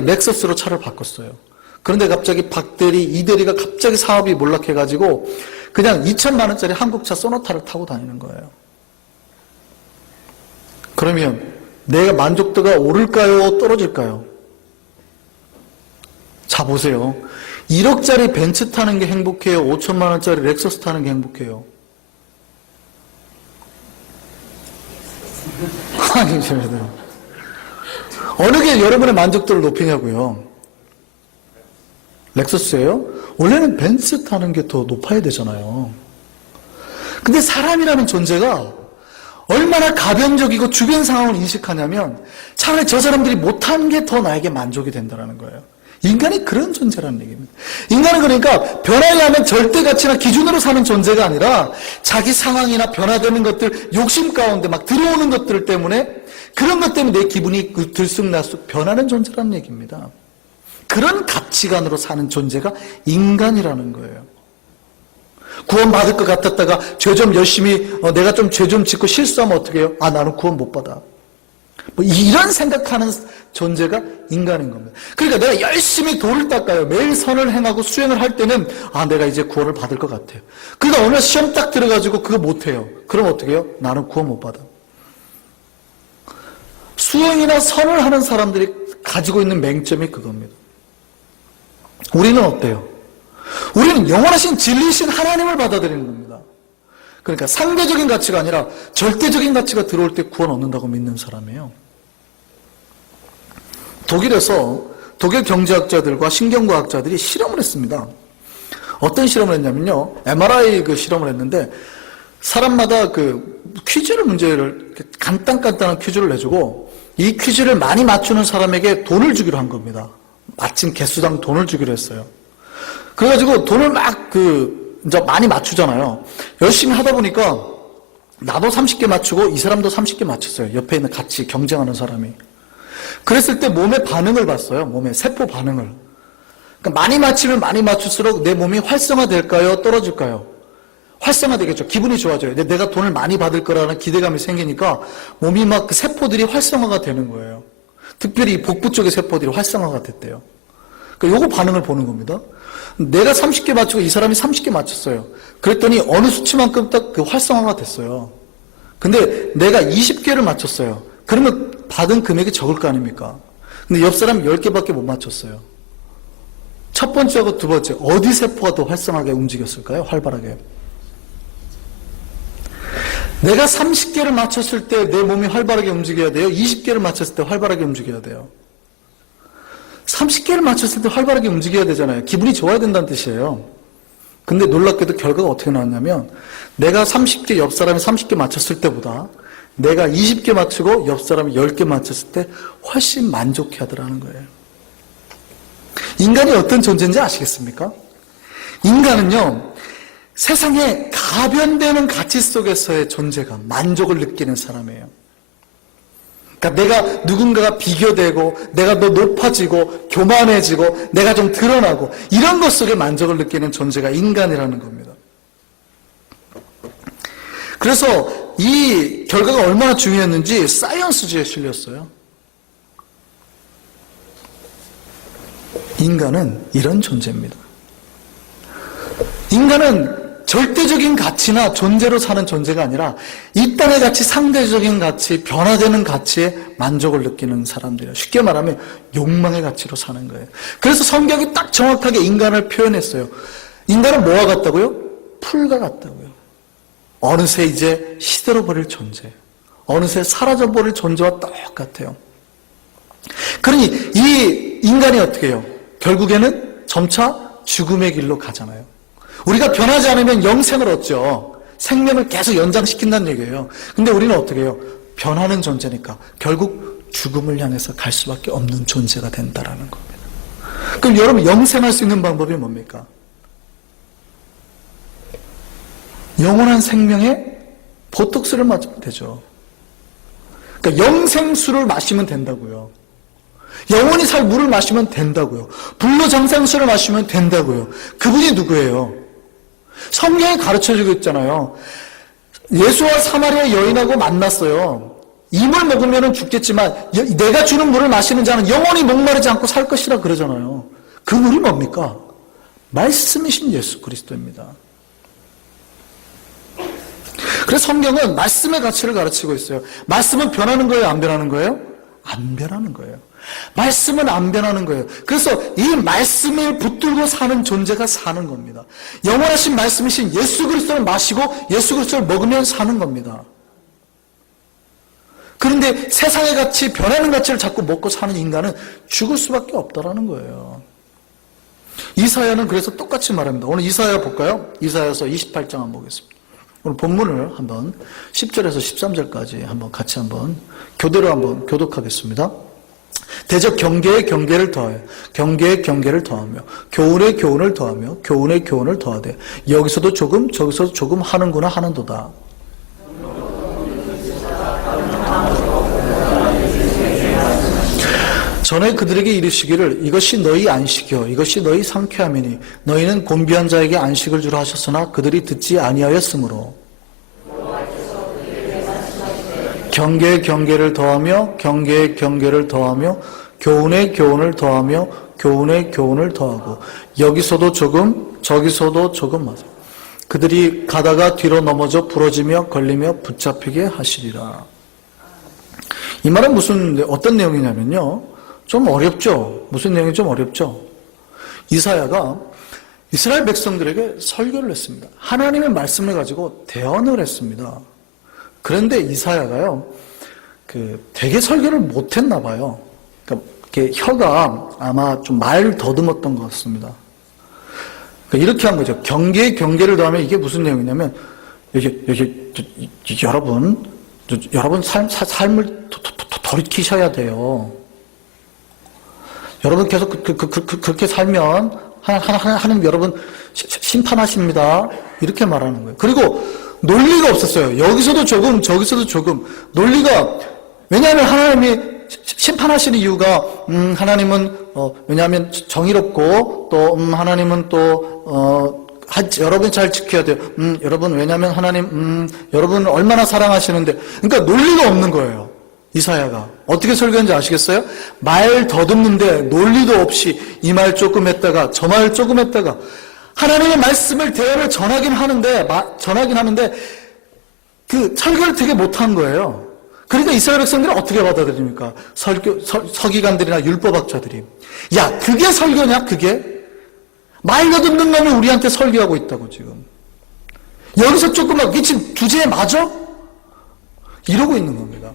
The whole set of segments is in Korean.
렉서스로 차를 바꿨어요. 그런데 갑자기 박 대리, 이 대리가 갑자기 사업이 몰락해가지고 그냥 2천만 원짜리 한국차 소나타를 타고 다니는 거예요. 그러면 내가 만족도가 오를까요? 떨어질까요? 자, 보세요. 1억짜리 벤츠 타는 게 행복해요? 5천만 원짜리 렉서스 타는 게 행복해요? 아니죠. 어느 게 여러분의 만족도를 높이냐고요? 렉서스예요? 원래는 벤츠 타는 게 더 높아야 되잖아요. 근데 사람이라는 존재가 얼마나 가변적이고 주변 상황을 인식하냐면 차라리 저 사람들이 못한 게 더 나에게 만족이 된다는 거예요. 인간이 그런 존재라는 얘기입니다. 인간은 그러니까 변하려면 절대가치나 기준으로 사는 존재가 아니라 자기 상황이나 변화되는 것들, 욕심 가운데 막 들어오는 것들 때문에 그런 것 때문에 내 기분이 들쑥날쑥 변하는 존재라는 얘기입니다. 그런 가치관으로 사는 존재가 인간이라는 거예요. 구원받을 것 같았다가 죄 좀 열심히 내가 좀 죄 좀 짓고 실수하면 어떻게 해요? 아, 나는 구원 못 받아. 뭐 이런 생각하는 존재가 인간인 겁니다. 그러니까 내가 열심히 도를 닦아요. 매일 선을 행하고 수행을 할 때는 아, 내가 이제 구원을 받을 것 같아요. 그러니까 어느 시험 딱 들어가지고 그거 못해요. 그럼 어떻게 해요? 나는 구원 못 받아. 수행이나 선을 하는 사람들이 가지고 있는 맹점이 그겁니다. 우리는 어때요? 우리는 영원하신 진리신 하나님을 받아들이는 겁니다. 그러니까 상대적인 가치가 아니라 절대적인 가치가 들어올 때 구원 얻는다고 믿는 사람이에요. 독일에서 독일 경제학자들과 신경과학자들이 실험을 했습니다. 어떤 실험을 했냐면요. MRI 그 실험을 했는데 사람마다 그 문제를 간단한 퀴즈를 내주고 이 퀴즈를 많이 맞추는 사람에게 돈을 주기로 한 겁니다. 맞힌 개수당 돈을 주기로 했어요. 그래가지고 돈을 이제 많이 맞추잖아요. 열심히 하다 보니까 나도 30개 맞추고 이 사람도 30개 맞췄어요. 옆에 있는 같이 경쟁하는 사람이. 그랬을 때 몸의 반응을 봤어요. 몸의 세포 반응을. 그러니까 많이 맞추면 많이 맞출수록 내 몸이 활성화될까요? 떨어질까요? 활성화되겠죠. 기분이 좋아져요. 내가 돈을 많이 받을 거라는 기대감이 생기니까 몸이 막 그 세포들이 활성화가 되는 거예요. 특별히 복부 쪽의 세포들이 활성화가 됐대요. 그러니까 요거 반응을 보는 겁니다. 내가 30개 맞추고 이 사람이 30개 맞췄어요. 그랬더니 어느 수치만큼 딱 그 활성화가 됐어요. 근데 내가 20개를 맞췄어요. 그러면 받은 금액이 적을 거 아닙니까? 근데 옆 사람이 10개밖에 못 맞췄어요. 첫 번째하고 두 번째, 어디 세포가 더 활성하게 움직였을까요? 활발하게. 내가 30개를 맞췄을 때 내 몸이 활발하게 움직여야 돼요? 20개를 맞췄을 때 활발하게 움직여야 돼요? 30개를 맞췄을 때 활발하게 움직여야 되잖아요. 기분이 좋아야 된다는 뜻이에요. 근데 놀랍게도 결과가 어떻게 나왔냐면 내가 30개, 옆 사람이 30개 맞췄을 때보다 내가 20개 맞추고 옆 사람이 10개 맞췄을 때 훨씬 만족해 하더라는 거예요. 인간이 어떤 존재인지 아시겠습니까? 인간은요, 세상에 가변되는 가치 속에서의 존재감, 만족을 느끼는 사람이에요. 그러니까 내가 누군가가 비교되고 내가 더 높아지고 교만해지고 내가 좀 드러나고 이런 것 속에 만족을 느끼는 존재가 인간이라는 겁니다. 그래서 이 결과가 얼마나 중요했는지 사이언스지에 실렸어요. 인간은 이런 존재입니다. 인간은 절대적인 가치나 존재로 사는 존재가 아니라 이 땅의 가치, 상대적인 가치, 변화되는 가치에 만족을 느끼는 사람들이에요. 쉽게 말하면 욕망의 가치로 사는 거예요. 그래서 성경이 딱 정확하게 인간을 표현했어요. 인간은 뭐와 같다고요? 풀과 같다고요. 어느새 이제 시들어버릴 존재, 어느새 사라져버릴 존재와 똑같아요. 그러니 이 인간이 어떻게 해요? 결국에는 점차 죽음의 길로 가잖아요. 우리가 변하지 않으면 영생을 얻죠. 생명을 계속 연장시킨다는 얘기예요. 근데 우리는 어떻게 해요? 변하는 존재니까 결국 죽음을 향해서 갈 수밖에 없는 존재가 된다라는 겁니다. 그럼 여러분, 영생할 수 있는 방법이 뭡니까? 영원한 생명에 보톡스를 맞으면 되죠. 그러니까 영생수를 마시면 된다고요. 영원히 살 물을 마시면 된다고요. 불로장생수를 마시면 된다고요. 그분이 누구예요? 성경에 가르쳐주고 있잖아요. 예수와 사마리아 여인하고 만났어요. 이 물 먹으면 죽겠지만 내가 주는 물을 마시는 자는 영원히 목마르지 않고 살 것이라 그러잖아요. 그 물이 뭡니까? 말씀이신 예수 그리스도입니다. 그래서 성경은 말씀의 가치를 가르치고 있어요. 말씀은 변하는 거예요? 안 변하는 거예요? 안 변하는 거예요. 말씀은 안 변하는 거예요. 그래서 이 말씀을 붙들고 사는 존재가 사는 겁니다. 영원하신 말씀이신 예수 그리스도를 마시고 예수 그리스도를 먹으면 사는 겁니다. 그런데 세상의 가치, 변하는 가치를 자꾸 먹고 사는 인간은 죽을 수밖에 없다라는 거예요. 이사야는 그래서 똑같이 말합니다. 오늘 이사야 볼까요? 이사야서 28장 한번 보겠습니다. 오늘 본문을 한번 10절에서 13절까지 한번 같이 한번 교대로 한번 교독하겠습니다. 대적 경계에 경계를 더하여 경계에 경계를 더하며 교훈에 교훈을 더하며 교훈에 교훈을 더하되 여기서도 조금 저기서도 조금 하는구나 하는도다. 전에 그들에게 이르시기를 이것이 너희 안식이요 이것이 너희 상쾌함이니 너희는 곤비한 자에게 안식을 주라 하셨으나 그들이 듣지 아니하였으므로 경계에 경계를 더하며 경계에 경계를 더하며 교훈에 교훈을 더하며 교훈에 교훈을 더하고 여기서도 조금 저기서도 조금 맞아. 그들이 가다가 뒤로 넘어져 부러지며 걸리며 붙잡히게 하시리라. 이 말은 어떤 내용이냐면요. 좀 어렵죠. 무슨 내용이 좀 어렵죠. 이사야가 이스라엘 백성들에게 설교를 했습니다. 하나님의 말씀을 가지고 대언을 했습니다. 그런데 이사야가요, 되게 설교를 못했나 봐요. 그러니까 혀가 아마 좀 말 더듬었던 것 같습니다. 그러니까 이렇게 한 거죠. 경계에 경계를 더하면 이게 무슨 내용이냐면, 여러분 삶을 돌이키셔야 돼요. 여러분 계속 그렇게 살면 하나님 여러분 심판하십니다. 이렇게 말하는 거예요. 그리고 논리가 없었어요. 여기서도 조금 저기서도 조금 논리가. 왜냐하면 하나님이 심판하시는 이유가 하나님은 왜냐하면 정의롭고 또 하나님은 또 여러분 잘 지켜야 돼요. 여러분 왜냐하면 하나님 여러분 얼마나 사랑하시는데. 그러니까 논리가 없는 거예요. 이사야가 어떻게 설교했는지 아시겠어요? 말 더듬는데 논리도 없이 이 말 조금 했다가 저 말 조금 했다가 하나님의 말씀을 대화를 전하긴 하는데 그 설교를 되게 못한 거예요. 그러니까 이스라엘 백성들은 어떻게 받아들입니까? 서기관들이나 율법학자들이 야 그게 설교냐 그게? 말 더듬는 놈이 우리한테 설교하고 있다고 지금 여기서 조금만 이게 지금 주제에 맞아? 이러고 있는 겁니다.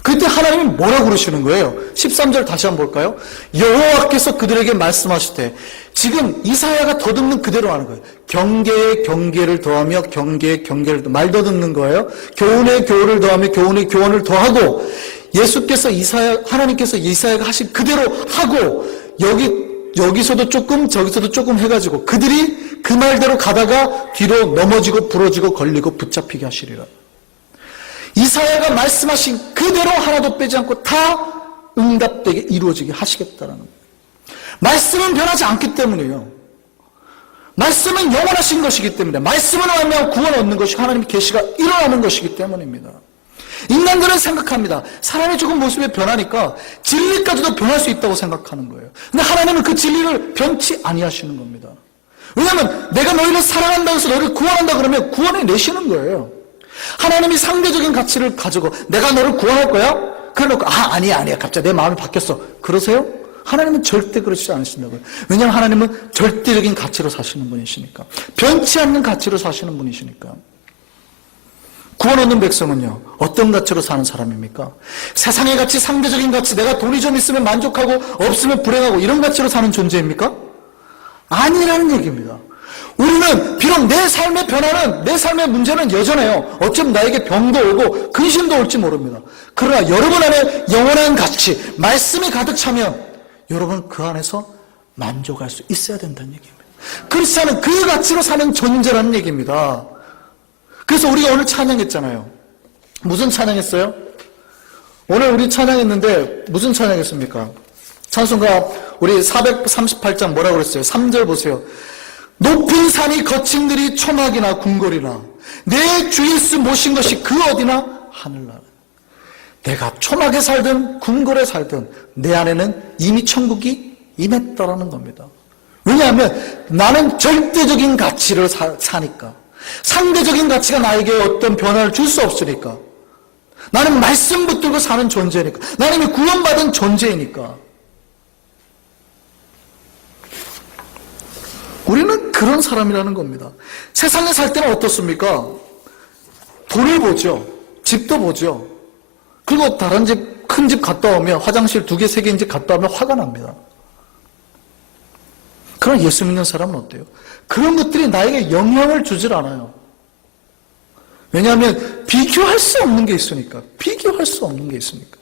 그때 하나님이 뭐라고 그러시는 거예요? 13절 다시 한번 볼까요? 여호와께서 그들에게 말씀하시되 지금 이사야가 더듬는 그대로 하는 거예요. 경계에 경계를 더하며 경계에 경계를 말 더듬는 거예요. 교훈에 교훈을 더하며 교훈에 교훈을 더하고 하나님께서 이사야가 하신 그대로 하고 여기서도 조금 저기서도 조금 해가지고 그들이 그 말대로 가다가 뒤로 넘어지고 부러지고 걸리고 붙잡히게 하시리라. 이사야가 말씀하신 그대로 하나도 빼지 않고 다 응답되게 이루어지게 하시겠다라는 거예요. 말씀은 변하지 않기 때문이에요. 말씀은 영원하신 것이기 때문에 말씀을 하면 구원 얻는 것이 하나님의 계시가 일어나는 것이기 때문입니다. 인간들은 생각합니다. 사람이 조금 모습이 변하니까 진리까지도 변할 수 있다고 생각하는 거예요. 근데 하나님은 그 진리를 변치 아니하시는 겁니다. 왜냐하면 내가 너희를 사랑한다고 해서 너희를 구원한다 그러면 구원해 내시는 거예요. 하나님이 상대적인 가치를 가지고 내가 너를 구원할 거야? 그래놓고 아니야 갑자기 내 마음이 바뀌었어. 그러세요? 하나님은 절대 그러지 않으신다고요. 왜냐하면 하나님은 절대적인 가치로 사시는 분이시니까. 변치 않는 가치로 사시는 분이시니까. 구원 얻는 백성은요 어떤 가치로 사는 사람입니까? 세상의 가치, 상대적인 가치, 내가 돈이 좀 있으면 만족하고 없으면 불행하고 이런 가치로 사는 존재입니까? 아니라는 얘기입니다. 우리는 비록 내 삶의 변화는, 내 삶의 문제는 여전해요. 어쩌면 나에게 병도 오고 근심도 올지 모릅니다. 그러나 여러분 안에 영원한 가치, 말씀이 가득 차면 여러분 그 안에서 만족할 수 있어야 된다는 얘기입니다. 크리스찬은 그 가치로 사는 존재라는 얘기입니다. 그래서 우리가 오늘 찬양했잖아요. 무슨 찬양했어요? 오늘 우리 찬양했는데 무슨 찬양했습니까? 찬송가 우리 438장 뭐라고 그랬어요? 3절 보세요. 높은 산이 거친들이 초막이나 궁궐이나 내 주 예수 모신 것이 그 어디나 하늘나라. 내가 초막에 살든 궁궐에 살든 내 안에는 이미 천국이 임했다라는 겁니다. 왜냐하면 나는 절대적인 가치를 사니까. 상대적인 가치가 나에게 어떤 변화를 줄 수 없으니까. 나는 말씀 붙들고 사는 존재니까. 나는 이미 구원받은 존재이니까. 우리는 그런 사람이라는 겁니다. 세상에 살 때는 어떻습니까? 돈을 보죠. 집도 보죠. 그리고 다른 집, 큰 집 갔다 오면 화장실 2개, 3개인 집 갔다 오면 화가 납니다. 그런 예수 믿는 사람은 어때요? 그런 것들이 나에게 영향을 주질 않아요. 왜냐하면 비교할 수 없는 게 있으니까. 비교할 수 없는 게 있으니까.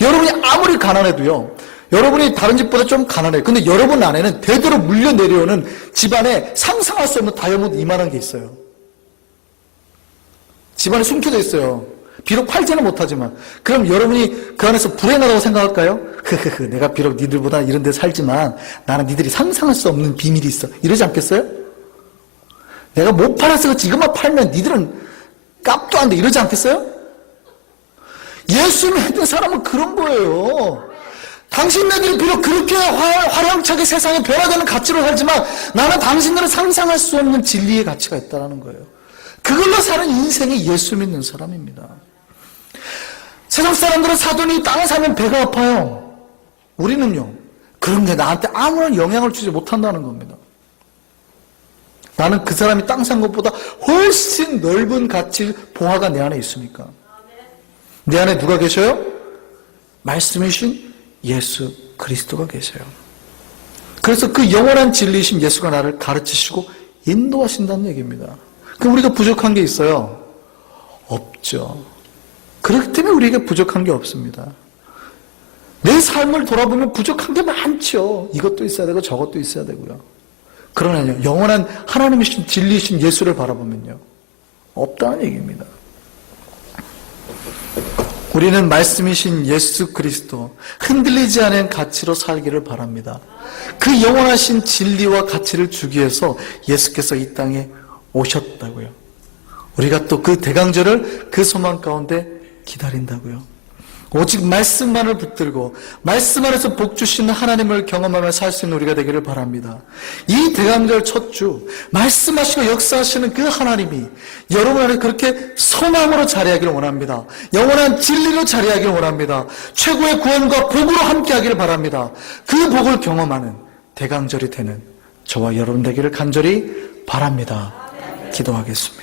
여러분이 아무리 가난해도요, 여러분이 다른 집보다 좀 가난해요. 근데 여러분 안에는 대대로 물려 내려오는 집안에 상상할 수 없는 다이아몬드 이만한 게 있어요. 집안에 숨겨져 있어요. 비록 팔지는 못하지만. 그럼 여러분이 그 안에서 불행하다고 생각할까요? 내가 비록 니들보다 이런 데 살지만 나는 니들이 상상할 수 없는 비밀이 있어. 이러지 않겠어요? 내가 못 팔아서 지금만 팔면 니들은 값도 안 돼. 이러지 않겠어요? 예수 믿는 사람은 그런 거예요. 당신네들이 비록 그렇게 화려하게 세상에 변화되는 가치로 살지만 나는 당신들은 상상할 수 없는 진리의 가치가 있다는 거예요. 그걸로 사는 인생이 예수 믿는 사람입니다. 세상 사람들은 사돈이 땅에 사면 배가 아파요. 우리는요, 그런 게 나한테 아무런 영향을 주지 못한다는 겁니다. 나는 그 사람이 땅 산 것보다 훨씬 넓은 가치 보화가 내 안에 있으니까. 내 안에 누가 계셔요? 말씀이신 예수 그리스도가 계세요. 그래서 그 영원한 진리이신 예수가 나를 가르치시고 인도하신다는 얘기입니다. 그럼 우리가 부족한 게 있어요? 없죠. 그렇기 때문에 우리에게 부족한 게 없습니다. 내 삶을 돌아보면 부족한 게 많죠. 이것도 있어야 되고 저것도 있어야 되고요. 그러나요, 영원한 하나님이신 진리이신 예수를 바라보면요, 없다는 얘기입니다. 우리는 말씀이신 예수 그리스도, 흔들리지 않은 가치로 살기를 바랍니다. 그 영원하신 진리와 가치를 주기 위해서 예수께서 이 땅에 오셨다고요. 우리가 또 그 대강절을 그 소망 가운데 기다린다고요. 오직 말씀만을 붙들고 말씀 안에서 복 주시는 하나님을 경험하며 살 수 있는 우리가 되기를 바랍니다. 이 대강절 첫 주 말씀하시고 역사하시는 그 하나님이 여러분 안에 그렇게 소망으로 자리하기를 원합니다. 영원한 진리로 자리하기를 원합니다. 최고의 구원과 복으로 함께하기를 바랍니다. 그 복을 경험하는 대강절이 되는 저와 여러분 되기를 간절히 바랍니다. 기도하겠습니다.